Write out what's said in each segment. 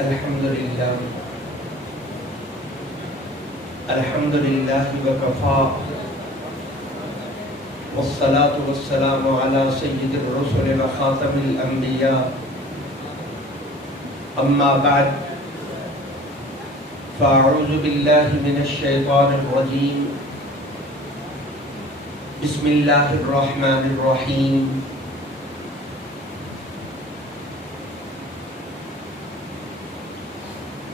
الحمد لله وكفى والصلاة والسلام على سيد الرسل وخاتم الأنبياء أما بعد فأعوذ بالله من الشيطان الرجيم بسم الله الرحمن الرحيم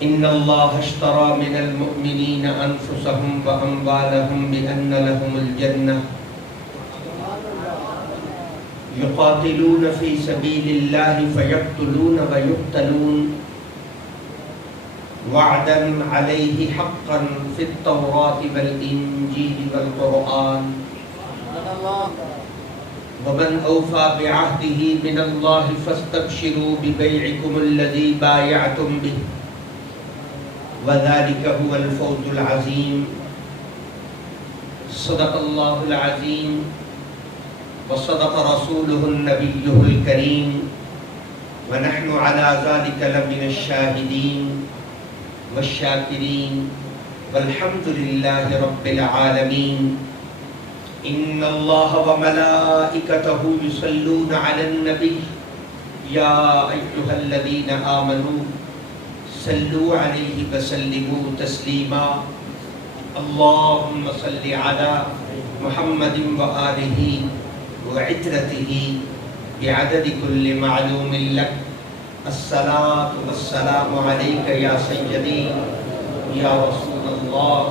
إن الله اشترى من المؤمنين أنفسهم وأموالهم بأن لهم الجنة يقاتلون في سبيل الله فيقتلون ويقتلون وعدا عليه حقا في التوراة والإنجيل والقرآن ومن أوفى بعهده من الله فاستبشروا ببيعكم الذي بايعتم به وذلك هو الفوز العظيم صدق الله العظيم وصدق رسوله النبي الكريم ونحن على ذلك لمن الشاهدين والشاكرين والحمد لله رب العالمين إن الله وملائكته يصلون على النبي يا أيها الذين آمنوا صلوا عليه وسلموا تسليما اللهم صل على محمد وآله وعترته بعدد كل معلوم لك الصلاة والسلام عليك يا سيدي یا رسول اللہ.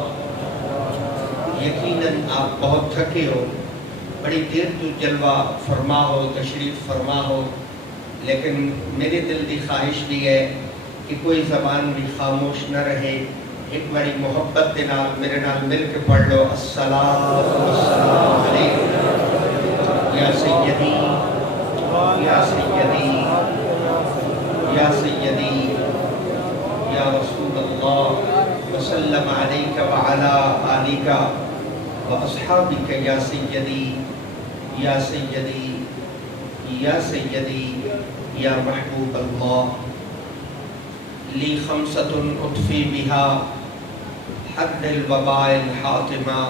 یقیناً آپ بہت تھکے ہو، بڑی دیر تو جلوہ فرما ہو، تشریف فرما ہو، لیکن میرے دل کی خواہش بھی ہے کہ کوئی زبان بھی خاموش نہ رہے. ایک بڑی محبت کے نال میرے نال مل کے پڑھ لو الصلاۃ والسلام علیک یا سیدی یا سیدی یا سیدی یا رسول اللہ وسلم علیک وعلا آلک واصحابک یا سیدی یا سیدی یا سیدی یا محبوب اللہ. لی خمسۃ اطفی بہا حد الوباء الحاطمہ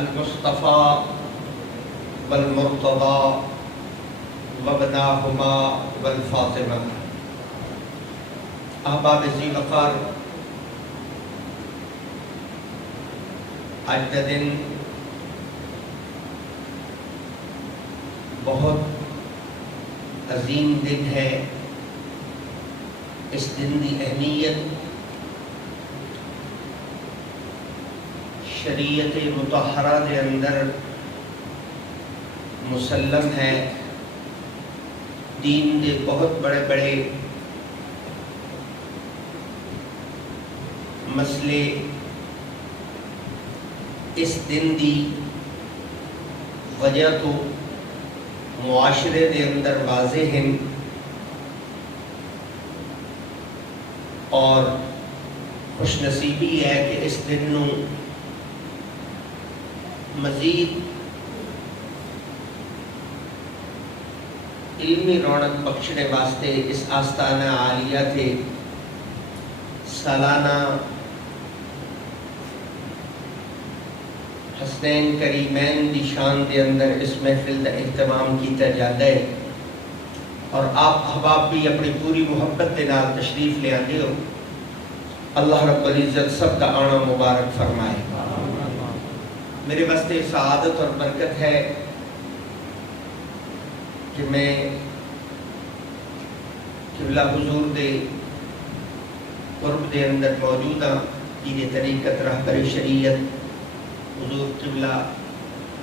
المصطفیٰ والمرتضیٰ وابناہما والفاطمہ. احباب ذی وقار، آج کا دن بہت عظیم دن ہے. اس دن کی اہمیت شریعت مطہرہ کے اندر مسلم ہے. دین کے بہت بڑے بڑے مسئلے اس دن کی وجہ تو معاشرے کے اندر واضح ہیں اور خوش نصیبی ہے کہ اس دن نو مزید علمی رونق بخشنے واسطے اس آستانہ عالیہ تھے سالانہ حسنین کریمین دی شان دے اندر اس محفل کا اہتمام کیتا جاتا ہے. اور آپ احباب بھی اپنی پوری محبت کے نال تشریف لے آتے ہو. اللہ رب العزت سب کا آنا مبارک فرمائے. میرے واسطے سعادت اور برکت ہے کہ میں قبلہ حضور دے قرب دے اندر موجود ہاں. دین طریقت رہبر شریعت حضور قبلہ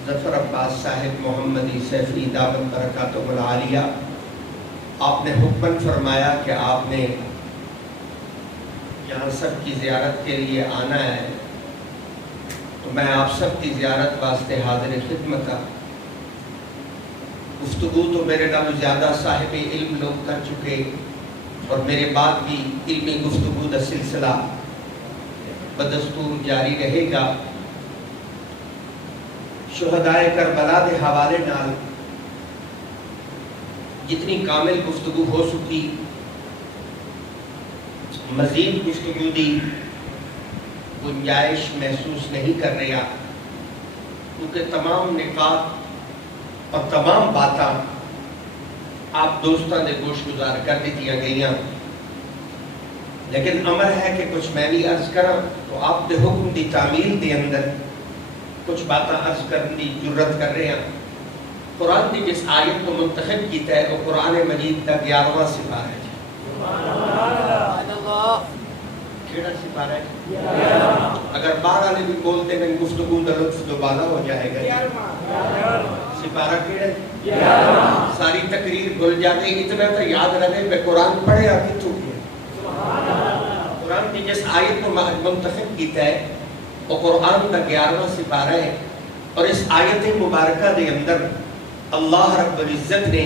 ظفر عباس صاحب محمدی سیفی دعوت برکاتہم العالیہ، آپ نے حکم فرمایا کہ آپ نے یہاں سب کی زیارت کے لیے آنا ہے، تو میں آپ سب کی زیارت واسطے حاضر خدمت ہوں. گفتگو تو میرے نام زیادہ صاحب علم لوگ کر چکے اور میرے بعد بھی علمی گفتگو کا سلسلہ بدستور جاری رہے گا. شہدائے کربلا کے حوالے نال جتنی کامل گفتگو ہو سکی مزید گفتگو دی گنجائش محسوس نہیں کر رہا، کیونکہ تمام نکات اور تمام باتاں آپ دوستاں دے گوش گزار کر دیتیاں گئیاں، لیکن امر ہے کہ کچھ میں بھی عرض کروں تو آپ دے حکم دی تعمیل دے اندر کچھ باتاں عرض کرنے دی جرت کر رہے ہیں۔ قرآن دی جس آیت کو منتخب کیتا ہے وہ قرآن مجید کا 11واں سپارہ ہے۔ کیڑا سپارہ ہے؟ اگر باہر والے بھی بولتے ہیں گفتگو کا لطف دوبارہ ہو جائے گا۔ سپارہ کیڑا ہے؟ ساری تقریر بھول جاتے، اتنا تو یاد رہے میں قرآن پڑھے آ کے چکے۔ قرآن کی جس آیت کو منتخب کیتا ہے وہ قرآن کا 11واں سپارہ ہے، اور اس آیت مبارکہ دے اندر اللہ رب العزت نے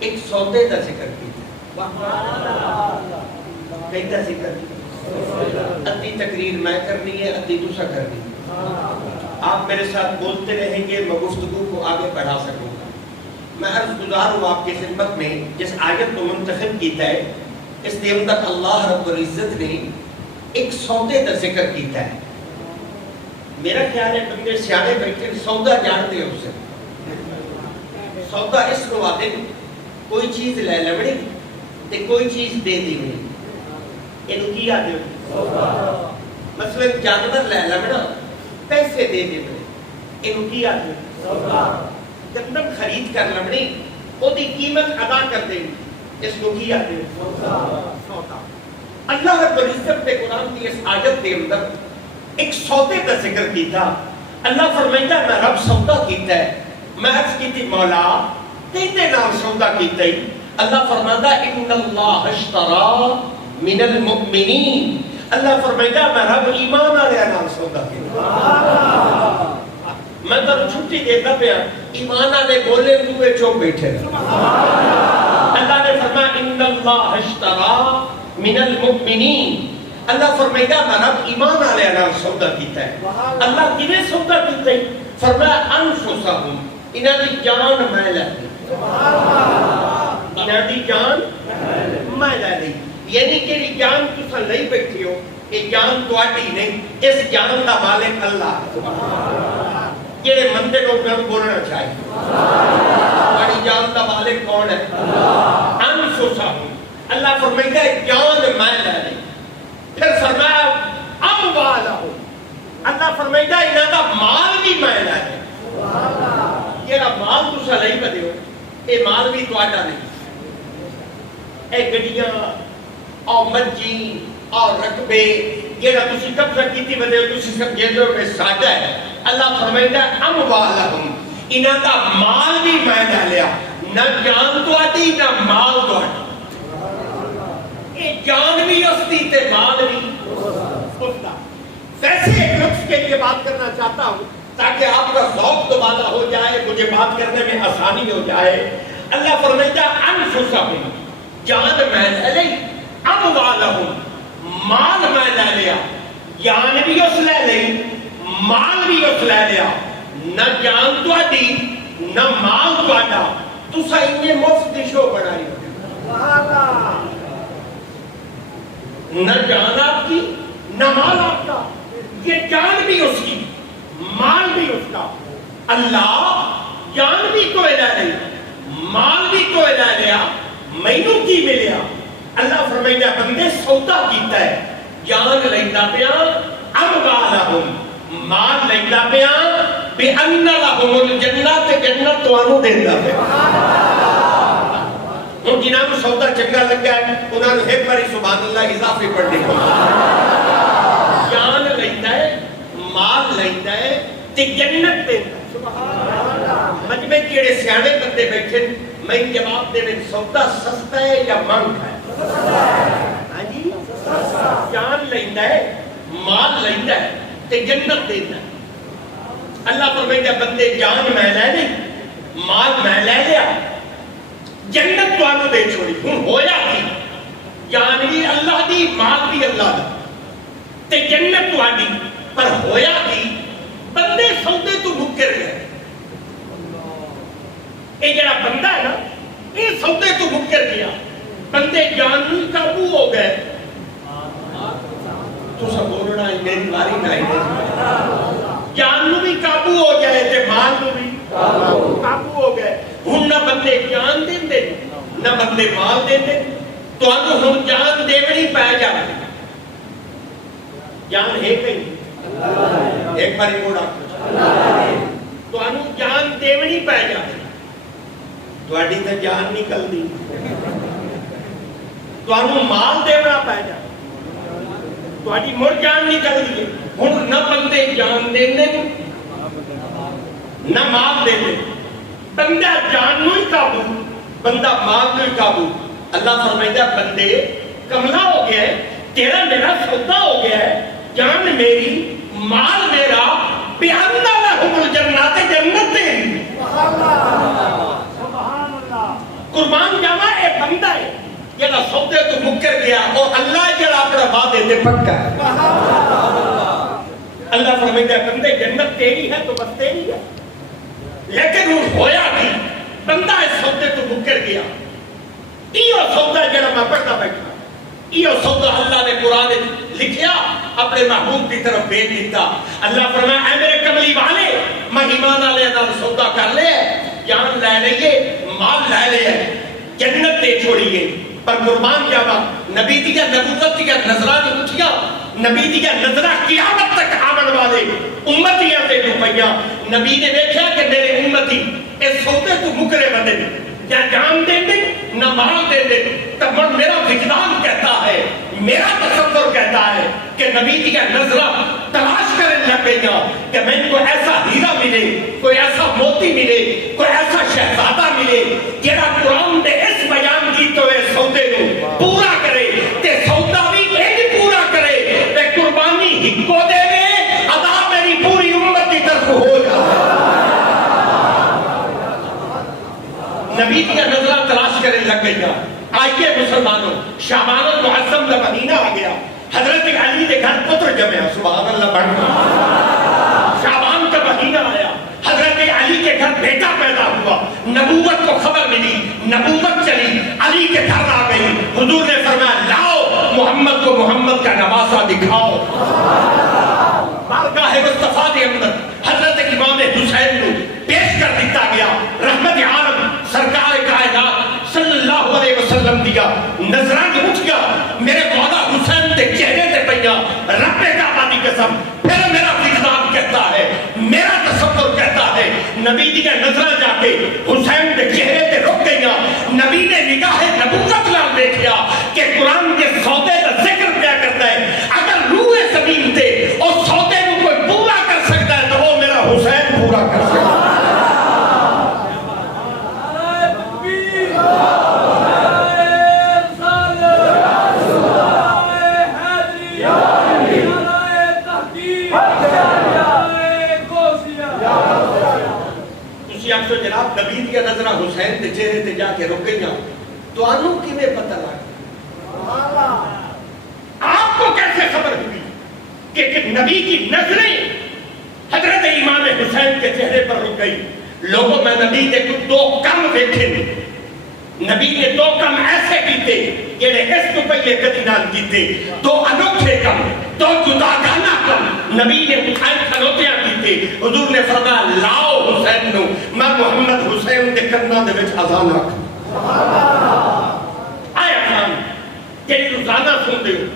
ایک سودے کا ذکر کیا۔ کئی کا ذکر کیا؟ ادھی تقریر میں کرنی ہے، ادھی دوسرا کرنی ہے۔ آپ میرے ساتھ بولتے رہیں گے، میں گفتگو کو آگے بڑھا سکوں گا۔ میں عرض گزار ہوں آپ کی خدمت میں، جس آیت کو منتخب کیتا ہے اس کے اندر اللہ رب العزت نے ایک سودے کا ذکر کیتا ہے۔ میرا خیال ہے بندے سیانے بیٹھے سودا جانتے ہیں اسے۔ سودا اس کو آتے کوئی چیز لے لوڑی تے کوئی چیز دے دی نہیں، اینو کی آتے ہو؟ مثلا جانور لے لوڑا پیسے دے دے اینو کی آتے ہو؟ گندم خرید کر لوڑی او دی قیمت ادا کر دے اس کو کی آتے ہو؟ سودا۔ اللہ رب العزت نے قرآن کی اس آیت کے اندر ایک سودے کا ذکر کی تھا۔ اللہ فرمائتا ہے میں رب سودا کیتا ہے۔ میں عرض کی تھی مولا کہتے نام سودا کیتا ہے؟ اللہ فرماتا ہے ان اللہ اشترا من المؤمنین، اللہ فرمائتا ہے میں رب ایمان آلے نام سودا کیتا۔ میں تو چھٹی دیتا پیا ایمان آلے بولے دوئے چوب بیٹھے۔ اللہ نے فرمایا ان اللہ اشترا من المؤمنین، اللہ فرمائے گا میں رب ایمان آلے نال سودا کیتا ہے۔ اللہ کیویں سودا کیتا ہے؟ فرمایا انفسہم، انہاں دی جان میں لے لی، انہاں دی جان میں لے لی، یعنی کہ جان تساں لئی بیٹھے ہو، یہ جان تواڈی نہیں، اس جان دا مالک اللہ ہے۔ جڑے مندے لوگ نہ بولنا چاہیے، تواڈی جان دا مالک کون ہے؟ انفسہم، اللہ فرمائے گا جان میں لے لی۔ پھر فرمایا اموالہم، اللہ فرمائے گا انہاں دا مال بھی میں لے لی۔ یہ مال تساں لئی بدے ہو، یہ مال بھی تواڈا نہیں۔ اے گڈیاں اور منجی اور رقبے جڑا تسی قبضہ کیتی بدے ہو، تسی سمجھے دو کہ ساڈا ہے۔ اللہ فرمائے گا اموالہم، انہاں دا مال بھی میں لے لیا، نہ جان تواڈی نہ مال تواڈا۔ جان بھی اس دی تے مال بھی اس دا۔ ویسے ایک لفظ کے لیے بات کرنا چاہتا ہوں تاکہ آپ کا ذوق دوبارہ ہو جائے، مجھے بات کرنے میں آسانی ہو جائے۔ اللہ فرمائے گا انفسہم، جان میں لے لی، اموالہم، مال میں لے لیا، جان بھی اس لے لی، مال بھی اس لے لیا، نہ جان تواڈی نہ مال تواڈا، تساں انہیں مفت دی شو بنائی ہو۔ نہ جان آپ کی نہ مال آپ کا، یہ جان بھی اس کی مال بھی اس کا۔ اللہ جان بھی تو لے لی، مال بھی تو لے لیا، مینوں کی ملیا؟ اللہ فرمائے گا بندے سودا کیتا ہے، جان لیندا پیا، اموالہم، مال لیندا پیا، بِأَنَّ لَهُمُ الْجَنَّةَ، جنت تانوں دیندا پیا۔ ہوں جنہاں کو سودا چنگا لگا ہے انہاں نے ایک باری سبحان اللہ اضافی پڑھنے کو۔ جان لیندا ہے، مال لیندا ہے تے جنت دیندا ہے۔ مجمع کیڑے سیانے بندے بیٹھے میں جواب دے میں سودا سستا ہے یا مہنگا ہے؟ ہاں جی، جان لیندا ہے، مال لیندا ہے تے جنت دیندا ہے۔ اللہ فرمائے گا بندے جان میں لے لی، مال میں لے لیا، جنت تو آنو دے چھوڑی۔ ہوں ہویا کی جان بھی اللہ دی، مال بھی اللہ دا تے جنت تو آنی، پر ہویا کی بندے سودے تو مکر گئے۔ اے جڑا بندہ ہے نا، اے سودے تو مکر گیا، بندے جان قابو ہو گئے، تو سب بولنا ہے میری باری نہ جان نو بھی قابو ہو جائے تے مال نو بھی قابو ہو گئے. ہن نہ بندے جان دیندے نہ بندے مال دیندے. تانوں ہن جان دیونی پے جائے. جان ہے کہیں ایک باری موڑا تانوں جان دیونی پے جائے. تہاڈی تے جان نکلدی تانوں مال دینا پے جائے. تہاڈی مڑ جان نکلدی ہے. ہن نہ بندے جان دیندے نہ مال دیندے. بندہ جان نو ہی قابو بندہ مال نو ہی قابو. اللہ فرمائیدا بندے کملا ہو گیا ہے تیرا میرا سودا ہو گیا ہے. جان میری مال میرا بیان لہم الجنات جنت دے. قربان جاوا اے بندہ ہے جڑا سودے تو مکر گیا اور اللہ جڑا اپنا وعدے تے پکا ہے. اللہ فرمائیدا بندے جنت تیری ہے تو بس تیری ہے. لیکن وہ ہویا نہیں بندہ اس سودے تو مکر گیا. یہ سودا جڑا میں پڑھتا بیٹھا یہ سودا اللہ نے قرآن لکھیا اپنے محبوب کی طرف بھیج دیتا. اللہ فرمایا اے میرے کملی والے میں ایمان والے نال سودا کر لے جان لے لئیے مال لے لے جنت دے چھوڑیے. پر قربان جاوا نبی دیا نبوت دیا نظراں اٹھیا نبی دیا نظراں قیامت تک آون والے امتیاں تے روپیاں. نبی نے دیکھا کہ میرے امتی اس سودے تو مکرے بندے یا جان دے دے نہ مال دے دے. تب میرا وجدان کہتا ہے میرا تصور کہتا ہے کہ نبی دیا نظراں تلاش کرنے لگ گئیاں کہ میں کو ایسا ہیرا ملے کوئی ایسا موتی ملے کوئی ایسا شہزادہ ملے جڑا قرآن دے اس بیان کی تو اے سودے نو پورا کرے تے سودا بھی ایک پورا کرے تے قربانی ہکو دے گے ادا میری پوری امت کی طرف ہو جائے. نبی دیا نظرہ تلاش کرنے لگ گئیاں. آئیے مسلمانوں شعبان المعظم کا مہینہ آ گیا. حضرت علی کے گھر پتر جمع سبحان اللہ پڑھنا. شعبان کا مہینہ آیا حضرت علی کے گھر بیٹا پیدا ہوا. نبوت کو خبر ملی نبوت چلی علی کے گھر آ گئی. حضور نے فرمایا لاؤ محمد کو محمد کا نواسہ دکھاؤ. بارگاہ مصطفیٰ کے اندر حضرت امام حسین کو پیش کر دیتا گیا. رحمت عالم سرکار کائنات صلی اللہ علیہ وسلم دیا نظران اٹھ گیا میرے مولا حسین دے چہرے تے پیا رب کعبہ دی قسم. پھر میرا وجدان کہتا ہے میرا تصور کہتا ہے نبی دی نظریں جا کے حسین دے چہرے تے رک گئیاں. نبی نے نگاہ نبوت نال دیکھیا کہ قرآن کے سودے کا ذکر کیا کرتا ہے. اگر روح زمین تے اور سودے کو کوئی پورا کر سکتا ہے تو وہ میرا حسین پورا کر سکتا ہے. تو جناب نبی دیا نظرہ حسین دے چہرے تے جا کے رک گئیاں. تو آنوں کی میں پتہ لگا آپ کو کیسے خبر ہوئی کہ نبی کی نظریں حضرت امام حسین کے چہرے پر رک گئی. لوگوں میں نبی نے کچھ دو کم دیکھے. نبی نے دو کم ایسے کیتے جڑے اس کو پہلے کدی نہ کیتے. دو انوکھے کم دو جداگانہ کم نبی نے حسین کھلوتیاں کیتے. حضور نے فرمایا لاؤ حسین نو میں محمد حسین دے کرنا دے وچ اذان رکھ. آئے اذان جڑی روزانہ سنتے ہو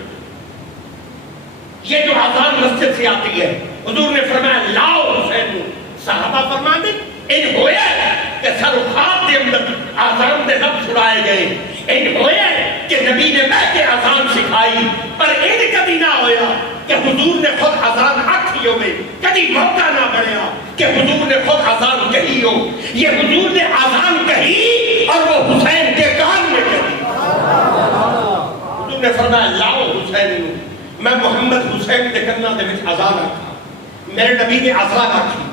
یہ جو اذان مسجد سے آتی ہے حضور نے فرمایا لاؤ حسین نو. صحابہ فرماتے ان ہویا کہ سروخات دے اندر اذان دے لفظ چھڑائے گئے. ان ہویا کہ نبی نے بیٹھ کے اذان سکھائی پر ان کبھی نہ ہویا کہ حضور نے خود اذان آکھی ہوئے. کبھی موقع نہ بنیا کہ حضور نے خود اذان کہی ہو. یہ حضور نے اذان کہی اور وہ حسین کے کان میں کہی. حضور نے فرمایا لاؤ حسین نو میں محمد حسین دے کرنا دے وچ اذان آکھا. میرے نبی نے اذان آکھی.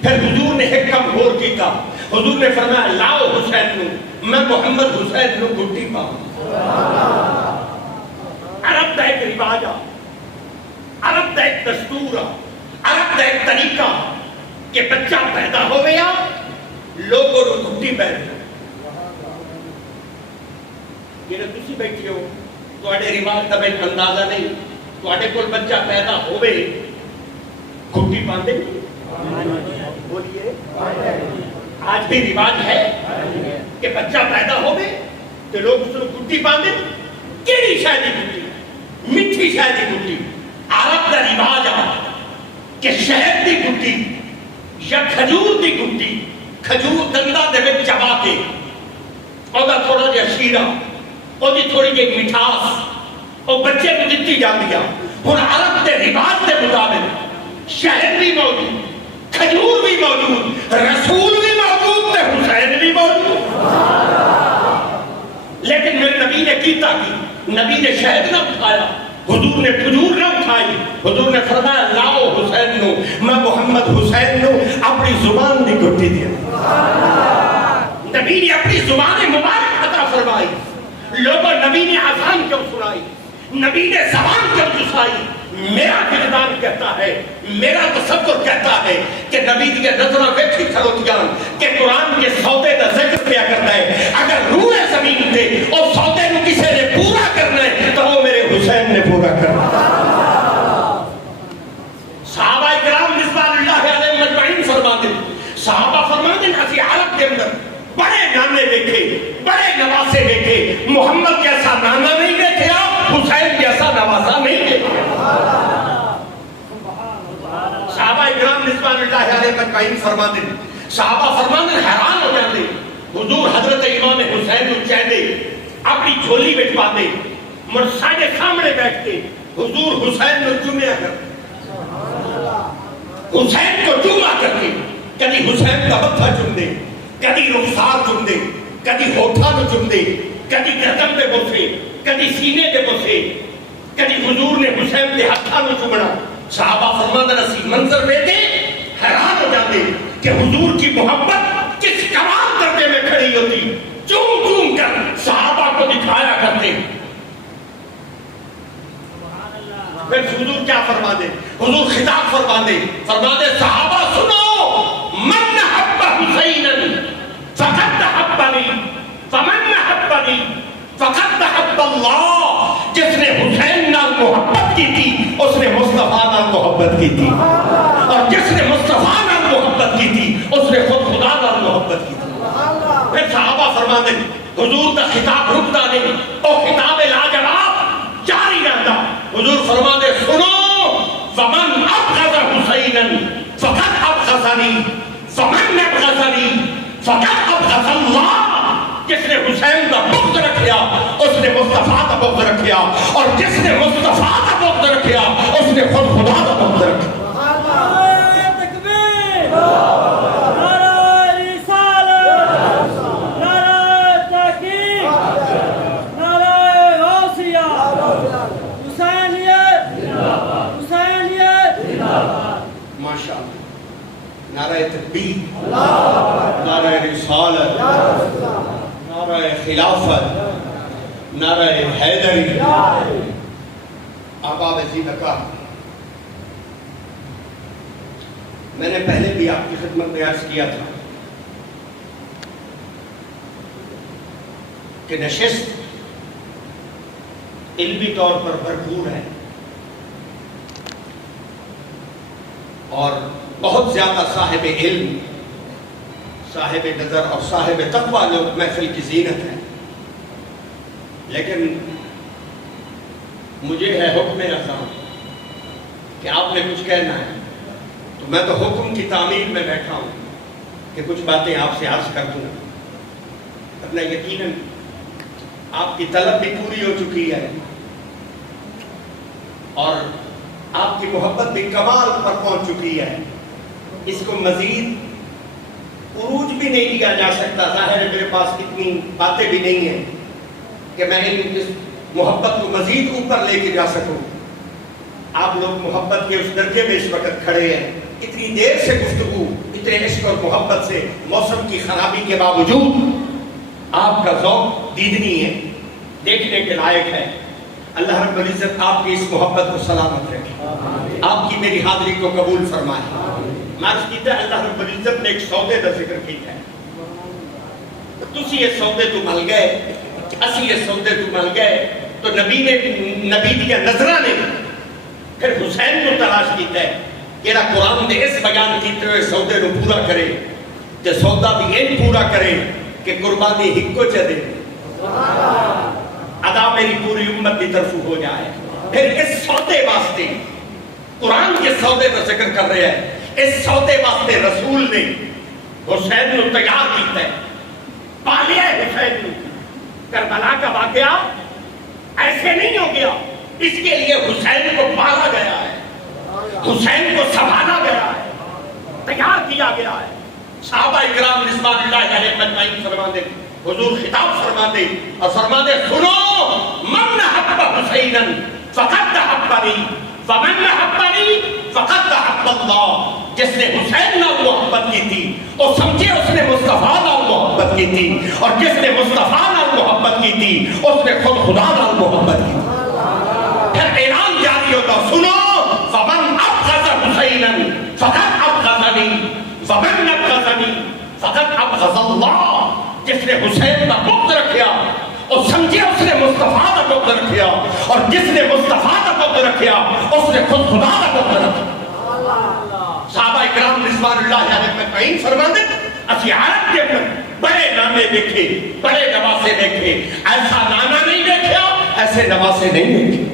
پھر حضور نے ایک کم غور کیتا. حضور نے فرمایا لاؤ حسین نو میں محمد حسین نو گھٹی پاؤں. عرب دا ایک رواج آ عرب دا ایک دستور آ عرب دا ایک طریقہ کہ بچہ پیدا ہو گیا لوگوں کو گھٹی پہن جنہیں تسی بیٹھے ہو تو اڈے رواج دا میں اندازہ نہیں تواڈے کول بچہ پیدا ہوئے گھٹی باندھے بولیے آج بھی رواج ہے کہ بچہ پیدا ہوئے تو لوگ اس کو گھٹی باندھے. کیڑی شے دی گھٹی؟ میٹھی شے دی گھٹی. عرب دا رواج آ کہ شہد دی گھٹی یا کھجور دی گھٹی, کھجور دندا دے وچ چبا کے اودا تھوڑا جہا شیرہ اودی تھوڑی جہی مٹھاس او بچے کو دتی جاندی ہے. ہن عرب دے رواج دے مطابق شہد بھی موجود, کھجور بھی موجود, رسول بھی موجود تے حسین بھی موجود. لیکن میرے نبی نے کیتا کی نبی نے شہد نہ اٹھایا, حضور نے کھجور نہ اٹھائی. حضور نے فرمایا لاؤ حسین نو, میں محمد حسین نو اپنی زبان دی گھٹی دیا. نبی نے اپنی زبان مبارک عطا فرمائی. لوگوں نبی نے آسان کیوں سنائی, نبی نے زبان کیوں چسائی. میرا وجدان کہتا ہے, میرا تصور کہتا ہے کہ نبی دی نظراں ویکھی کھلوتیاں کہ قرآن کے سودے دا ذکر کیا کرتا ہے. اگر روح زمین تے او سودے نو کسے نے پورا کرنا ہے تو وہ میرے حسین نے پورا کرنا. صحابہ اکرام رضوان اللہ علیہم مجمعین فرماتے, صحابہ فرماتے اسی عرب کے اندر بڑے نانے دیکھے, بڑے نواسے دیکھے, محمد جیسا نانا نہیں دیکھے, حسین جیسا نواسا نہیں دیکھے. صحابہ اکرام رضوان اللہ علیہم مجمعین فرماتے, صحابہ فرماتے حیران ہو جاتے. حضور حضرت امام حسین کو چاہتے اپنی جھولی بچ پاتے, مرساڈے سامنے بیٹھ کے حضور حسین کو چومیا کرتے, حسین کو چوما کرتے. کدی حسین کا متھا چوم دے, کدی رخسار چوم دے, کدی ہوٹھاں نو چوم دے, کدی گردن پہ بوسے, کدی سینے پہ بوسے, کدی حضور نے حسین کے ہاتھاں نو چومنا. صحابہ فرماتے اسی منظر دیکھتے حیران ہو جاتے کہ حضور کی محبت کس کمال درجے میں کھڑی ہوتی. چوم چوم کر صحابہ کو دکھایا کرتے. پھر حضور کیا فرما دے, حضور خطاب فرما دے, فرما دے صحابہ سنو, من حب حسینا فقد حبنی, فمن حبنی فقد حب اللہ. جس نے حسین نال محبت کی تھی اس نے مصطفیٰ نال محبت کی تھی, اور جس نے مصطفیٰ نال محبت کی تھی اس نے خود خدا نال محبت کی تھی. پھر صحابہ فرما دے حضور کا خطاب رکتا نہیں, اور خطاب لاجواب جاری رہتا. حضور فرما دے سنو, فمن ابغض حسینا فقد ابغضنی, فمن ابغضنی فقد ابغض اللہ. جس نے حسین کا بغض رکھیا اس نے مصطفیٰ کا بغض رکھیا, اور جس نے مصطفیٰ کا بغض رکھیا اس نے خود خدا کا بغض رکھیا. نعرہ تکبیر, نعرہ رسالت, نعرہ خلافت, نعرہ حیدری. احباب زینکا, میں نے پہلے بھی آپ کی خدمت میں عرض کیا تھا کہ نشست علمی طور پر بھرپور ہے, اور بہت زیادہ صاحب علم, صاحب نظر اور صاحب تقویٰ لوگ محفل کی زینت ہیں. لیکن مجھے ہے حکم اعظم کہ آپ نے کچھ کہنا ہے, تو میں تو حکم کی تعمیل میں بیٹھا ہوں کہ کچھ باتیں آپ سے عرض کر دوں. اپنا یقیناً آپ کی طلب بھی پوری ہو چکی ہے, اور آپ کی محبت بھی کمال پر پہنچ چکی ہے. اس کو مزید عروج بھی نہیں لیا جا سکتا. ظاہر ہے میرے پاس اتنی باتیں بھی نہیں ہیں کہ میں اس محبت کو مزید اوپر لے کے جا سکوں. آپ لوگ محبت کے اس درجے میں اس وقت کھڑے ہیں. اتنی دیر سے گفتگو, اتنے عشق اور محبت سے, موسم کی خرابی کے باوجود آپ کا ذوق دیدنی ہے, دیکھنے کے لائق ہے. اللہ رب العزت آپ کی اس محبت کو سلامت رکھے, آپ کی میری حاضری کو قبول فرمائے. مارچ کیتا ہے اللہ رب العزت نے ایک سودے کا ذکر کیا ہے. تسی یہ سودے تو مل گئے, اسی یہ سودے تو مل گئے, تو نبی دیا نظرہ نے پھر حسین کو تلاش کیتا ہے کہ قرآن نے اس بیان کیتے ہوئے سودے کو پورا کرے تے سودا بھی این پورا کرے کہ قربانی ہکو چ دے ادا میری پوری امت کی طرف ہو جائے. پھر اس سودے واسطے قرآن کے سودے کا ذکر کر رہے ہیں. اس سودے واسطے رسول نے حسین کو تیار کیتا ہے, پالیا ہے حسین کو. کربلا کا واقعہ ایسے نہیں ہو گیا, اس کے لیے حسین کو پالا گیا ہے, حسین کو سنبھالا گیا ہے, تیار کیا گیا ہے. صحابہ اکرام رضوان اللہ علیہم اجمعین فرماتے, حضور خطاب فرماتے اور فرماتے سنو, من حب حسینا فقد حبنی فمن حبنی فقد حب اللہ. جس نے حسین نال محبت کی تھی اور سمجھے اس نے مصطفیٰ نال محبت کی تھی, اور جس نے مصطفیٰ نال محبت کی تھی اس نے خود خدا نال محبت کی تھی. پھر اعلان جاری ہوتا, سنو فمن ابغض حسینا فقد ابغضنی ومن ابغضنی فقد ابغض اللہ. جس نے حسین کا بغض رکھیا اور سمجھے اس نے مصطفیٰ کا بغض رکھیا, اور جس نے مصطفیٰ کا بغض رکھیا اس نے خود خدا کا بغض رکھیا. صحابہ اکرام رضوان اللہ علیہم اجمعین فرماتے اسی عرب کے اندر بڑے نامے دیکھے, بڑے نواسے دیکھے, ایسا نانا نہیں دیکھا, ایسے نواسے نہیں دیکھے.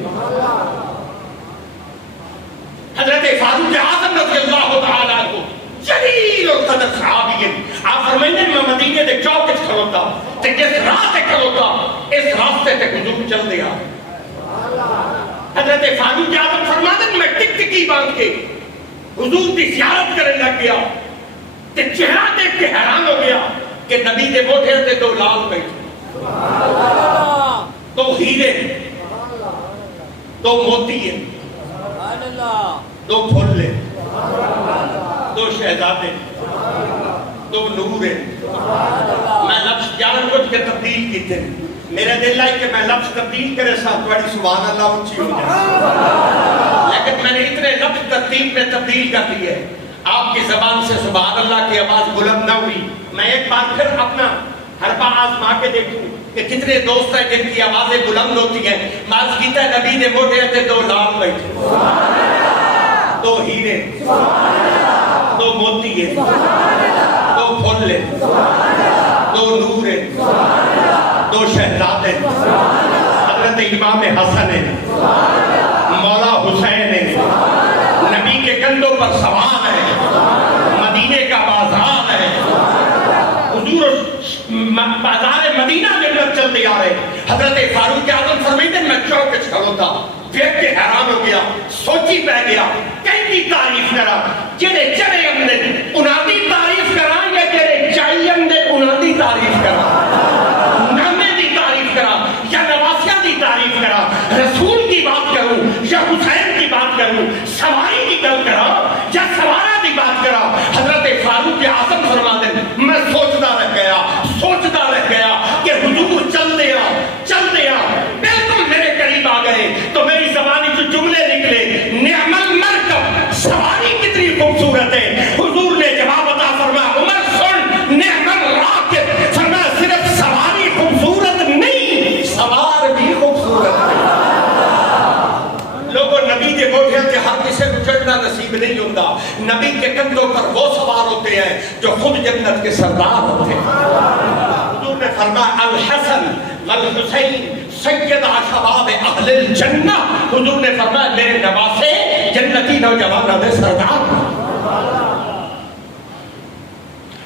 حضرت فاروق اعظم رضی اللہ تعالیٰ عنہ جلیل القدر صحابی, آپ فرمائیں میں مدینے دے چوک وچ کھلوتا تے جس راہ تے کھلوتا اس راستے تے حضور چل دیا. حضرت فاروق اعظم فرماتے میں ٹک ٹکی باندھ کے حضور کی زیارت کرنے لگ گیا تے چہرہ دیکھ کے حیران ہو گیا کہ نبی دے موٹھے تے دو لال بیٹھے, دو ہیرے, دو موتی ہیں, دو پھولے, دو شہزادے, دو نور ہیں. میں لفظ جان کچھ کے تبدیل کیتے ہیں, میرے دل ہے کہ میں لفظ تبدیل کرے ساتھ بڑی سبحان اللہ اونچی ہو جائے, لیکن میں نے اتنے لفظ ترتیب میں تبدیل کر دیے آپ کی زبان سے سبحان اللہ کی آواز بلند نہ ہوئی. میں ایک بار پھر اپنا حربہ آزما کے دیکھوں کہ کتنے دوست ہیں جن کی آوازیں بلند ہوتی ہیں. ماز کیتا ہے نبی نے موٹے تھے دو لال بیٹھے, دو ہیرے, دو موتی ہیں, دو پھولے, دو نور ہیں, دو شہزادے, حضرت امام حسن ہیں, مولا حسین ہیں, نبی کے کندھوں پر سوار ہے, مدینے کا بازار ہے, حضور بازار مدینہ کے اندر چلتے آ رہے. حضرت فاروق اعظم فرماتے میں چوک وچ کھڑوتا دیکھ کے حیران ہو گیا, سوچی پہ گیا کہیں تعریف کرا, جڑے چڑے اندر انہاں دی تعریف کرا یا جڑے چائی اندر انہاں دی تعریف کرا, نامے دی تعریف کرا یا نواسیاں دی تعریف کرا, رسول کی بات کروں یا حسین کی بات کروں, سواری کی گل کرا یا سوارا کی بات کرا. حضرت فاروق اعظم فرماتے میں سوچتا رہ گیا کہ حضور چل دیا بالکل میرے قریب آ گئے تو میری زبانی سے جملے نکلے, نعم المرکب, سواری کتنی خوبصورت ہے. حضور نے جواب عطا فرمایا عمر سن, نعم الراکب, فرمایا صرف سواری خوبصورت نہیں, سوار بھی خوبصورت ہے. لوگوں نبی کے موٹھے کے ہر کسی کو چڑھنا نصیب نہیں ہوتا. نبی کے کندھوں پر وہ سوار ہوتے ہیں جو خود جنت کے سردار ہوتے ہیں. حضور نے فرمایا الحسن والحسین سیدہ شباب اہل الجنہ. حضور نے فرمایا میرے نواسے جنتی نوجوانوں دے سردار.